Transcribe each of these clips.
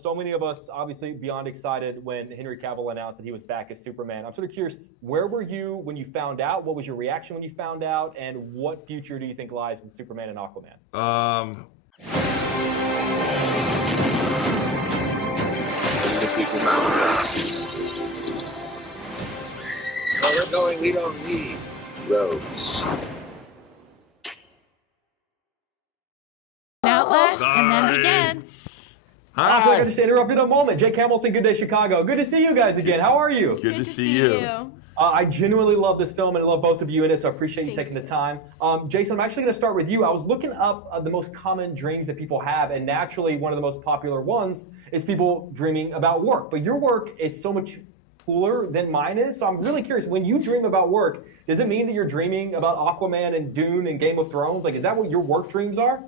So many of us obviously beyond excited when Henry Cavill announced that he was back as Superman. I'm sort of curious, where were you when you found out? What was your reaction when you found out? And what future do you think lies with Superman and Aquaman? Oh, we're going, we don't need roads. Outlet, and then again. I feel like I just interrupted a moment. Jake Hamilton, Good Day Chicago. Good to see you guys again. How are you? Good to see you. I genuinely love this film and I love both of you in it, so I appreciate you taking the time. Jason, I'm actually going to start with you. I was looking up the most common dreams that people have, and naturally one of the most popular ones is people dreaming about work. But your work is so much cooler than mine is, so I'm really curious. When you dream about work, does it mean that you're dreaming about Aquaman and Dune and Game of Thrones? Like, is that what your work dreams are?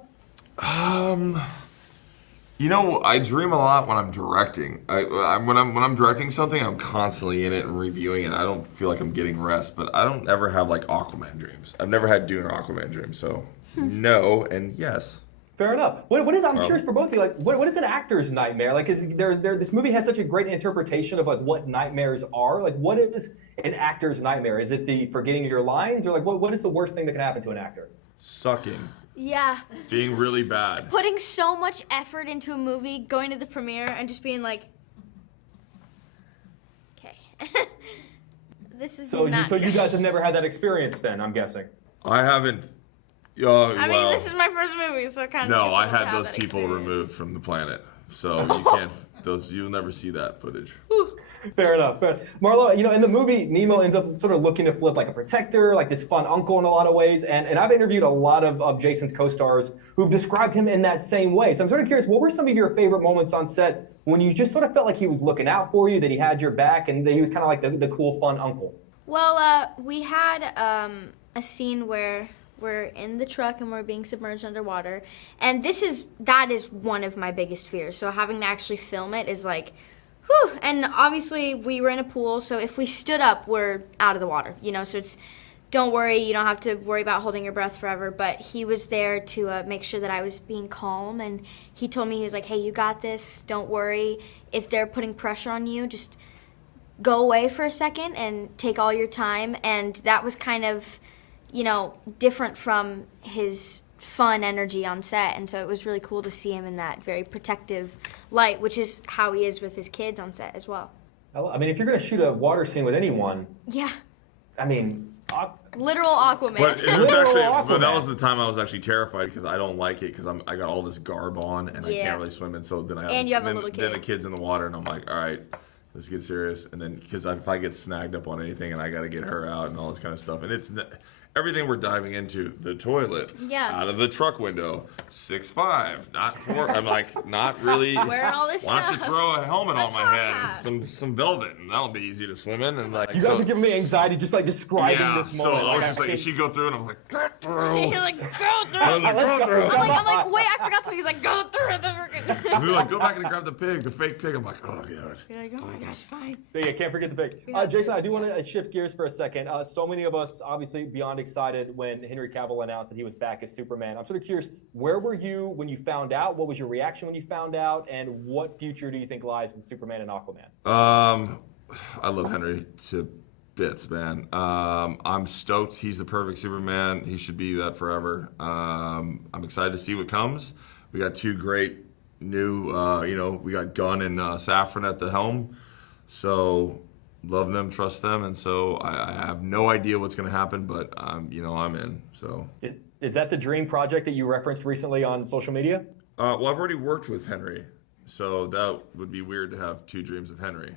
You know, I dream a lot when I'm directing. When I'm directing something, I'm constantly in it and reviewing it. I don't feel like I'm getting rest, but I don't ever have like Aquaman dreams. I've never had Dune or Aquaman dreams, so no and yes. Fair enough. I'm curious for both of you, like, what is an actor's nightmare? Like, this movie has such a great interpretation of like what nightmares are. Like, what is an actor's nightmare? Is it the forgetting your lines, or like what is the worst thing that can happen to an actor? Sucking. Yeah. Being really bad. Putting so much effort into a movie, going to the premiere, and just being like, okay. This is so not you good. guys have never had that experience then, I'm guessing. I haven't. I mean, this is my first movie, so kind of. No, I had those people removed from the planet, so you can't. You'll never see that footage. Fair enough. Marlo, you know, in the movie, Nemo ends up sort of looking to flip like a protector, like this fun uncle in a lot of ways. And I've interviewed a lot of Jason's co-stars who've described him in that same way. So I'm sort of curious, what were some of your favorite moments on set when you just sort of felt like he was looking out for you, that he had your back, and that he was kind of like the cool, fun uncle? Well, we had a scene where we're in the truck and we're being submerged underwater. And that is one of my biggest fears. So having to actually film it is like, whew. And obviously we were in a pool, so if we stood up, we're out of the water, you know, so it's, don't worry, you don't have to worry about holding your breath forever. But he was there to make sure that I was being calm, and he told me, he was like, hey, you got this, don't worry. If they're putting pressure on you, just go away for a second and take all your time. And that was kind of, you know, different from his fun energy on set, and so it was really cool to see him in that very protective light, which is how he is with his kids on set as well. I mean, if you're going to shoot a water scene with anyone, yeah, I mean, literal Aquaman. But it was actually, but that was the time I was actually terrified because I don't like it because I got all this garb on and I can't really swim, and so then you have a little kid. Then the kid's in the water and I'm like, all right, let's get serious, and then because if I get snagged up on anything and I got to get her out and all this kind of stuff, and it's. Everything we're diving into, the toilet, out of the truck window, 6'5", not 4. I'm like, not really. Wearing all this Why don't stuff. you throw a helmet on my head and some velvet, and that'll be easy to swim in. And like, you guys are giving me anxiety just like describing this moment. So I was just like, she'd go through, and I was like, go through. You're like, go through. I was like, go through. I'm like, wait, I forgot something. He's like, go through. And we were like, go back and grab the pig, the fake pig. I'm like, oh god. You're like, oh my gosh, fine. Yeah, can't forget the pig. Jason, I do want to shift gears for a second. So many of us obviously beyond excited when Henry Cavill announced that he was back as Superman. I'm sort of curious, where were you when you found out? What was your reaction when you found out? And what future do you think lies with Superman and Aquaman? I love Henry to bits, man. I'm stoked. He's the perfect Superman. He should be that forever. I'm excited to see what comes. We got two great new, we got Gunn and Saffron at the helm. So love them, trust them, and so I have no idea what's going to happen, but I'm in. So is that the dream project that you referenced recently on social media? Well, I've already worked with Henry, so that would be weird to have two dreams of Henry.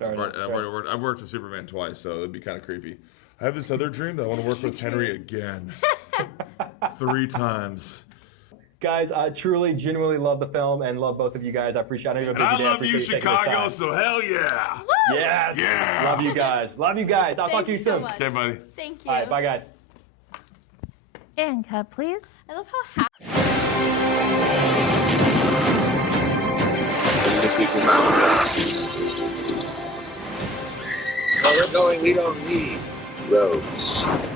I've worked with Superman twice, so it'd be kind of creepy. I have this other dream that I want to work with Henry again, 3 times. Guys, I truly, genuinely love the film and love both of you guys. I appreciate it. And I love you, Chicago, so hell yeah. Woo! Yes. Yeah. Love you guys. Love you guys. I'll talk to you soon. Much. Okay, buddy. Thank you. All right, bye, guys. And cut, please. I love how happy. Where we're going, we don't need roads.